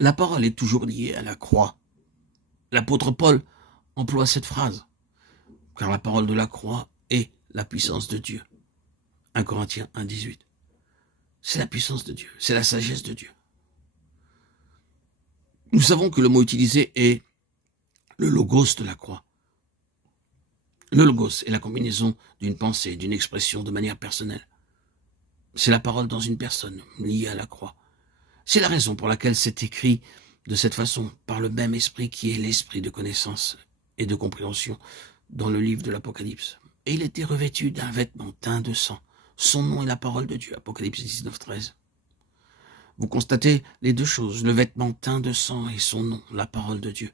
La parole est toujours liée à la croix. L'apôtre Paul emploie cette phrase, car la parole de la croix est la puissance de Dieu. 1 Corinthiens 1, 18. C'est la puissance de Dieu, c'est la sagesse de Dieu. Nous savons que le mot utilisé est le logos de la croix. Le logos est la combinaison d'une pensée, d'une expression de manière personnelle. C'est la parole dans une personne liée à la croix. C'est la raison pour laquelle c'est écrit de cette façon, par le même esprit qui est l'esprit de connaissance et de compréhension dans le livre de l'Apocalypse. Et il était revêtu d'un vêtement teint de sang. Son nom est la parole de Dieu, Apocalypse 19, 13. Vous constatez les deux choses, le vêtement teint de sang et son nom, la parole de Dieu.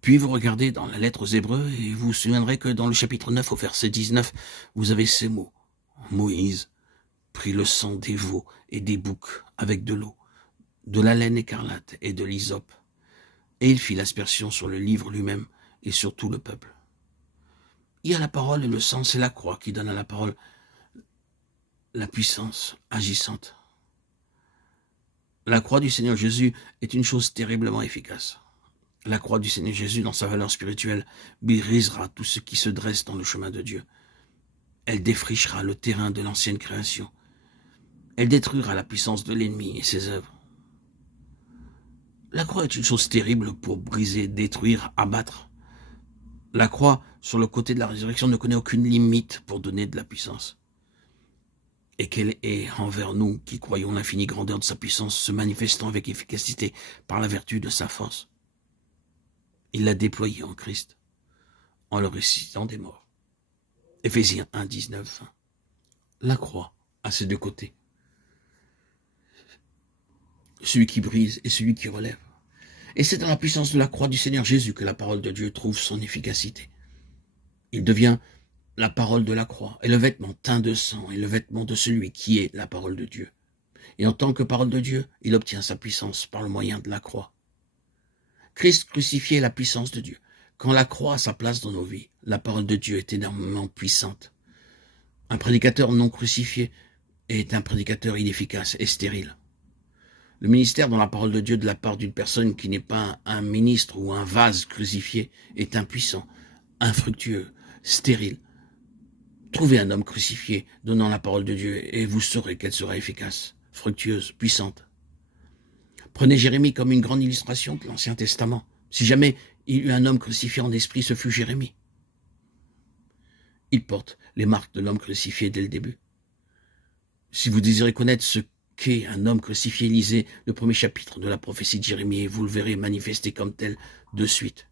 Puis vous regardez dans la lettre aux Hébreux et vous vous souviendrez que dans le chapitre 9 au verset 19, vous avez ces mots. Moïse prit le sang des veaux et des boucs avec de l'eau, de la laine écarlate et de l'hysope, et il fit l'aspersion sur le livre lui-même et sur tout le peuple. Il y a la parole et le sang, c'est la croix qui donne à la parole la puissance agissante. La croix du Seigneur Jésus est une chose terriblement efficace. La croix du Seigneur Jésus, dans sa valeur spirituelle, brisera tout ce qui se dresse dans le chemin de Dieu. Elle défrichera le terrain de l'ancienne création. Elle détruira la puissance de l'ennemi et ses œuvres. La croix est une chose terrible pour briser, détruire, abattre. La croix, sur le côté de la résurrection, ne connaît aucune limite pour donner de la puissance. Et qu'elle est envers nous qui croyons l'infinie grandeur de sa puissance, se manifestant avec efficacité par la vertu de sa force. Il l'a déployée en Christ, en le ressuscitant des morts. Éphésiens 1, 19, 20. La croix a ses deux côtés. Celui qui brise et celui qui relève. Et c'est dans la puissance de la croix du Seigneur Jésus que la parole de Dieu trouve son efficacité. Il devient la parole de la croix, et le vêtement teint de sang, et le vêtement de celui qui est la parole de Dieu. Et en tant que parole de Dieu, il obtient sa puissance par le moyen de la croix. Christ crucifié est la puissance de Dieu. Quand la croix a sa place dans nos vies, la parole de Dieu est énormément puissante. Un prédicateur non crucifié est un prédicateur inefficace et stérile. Le ministère dans la parole de Dieu de la part d'une personne qui n'est pas un ministre ou un vase crucifié est impuissant, infructueux, stérile. Trouvez un homme crucifié donnant la parole de Dieu et vous saurez qu'elle sera efficace, fructueuse, puissante. Prenez Jérémie comme une grande illustration de l'Ancien Testament. Si jamais il y eut un homme crucifié en esprit, ce fut Jérémie. Il porte les marques de l'homme crucifié dès le début. Si vous désirez connaître ce qu'est un homme crucifié, lisez le premier chapitre de la prophétie de Jérémie et vous le verrez manifesté comme tel de suite.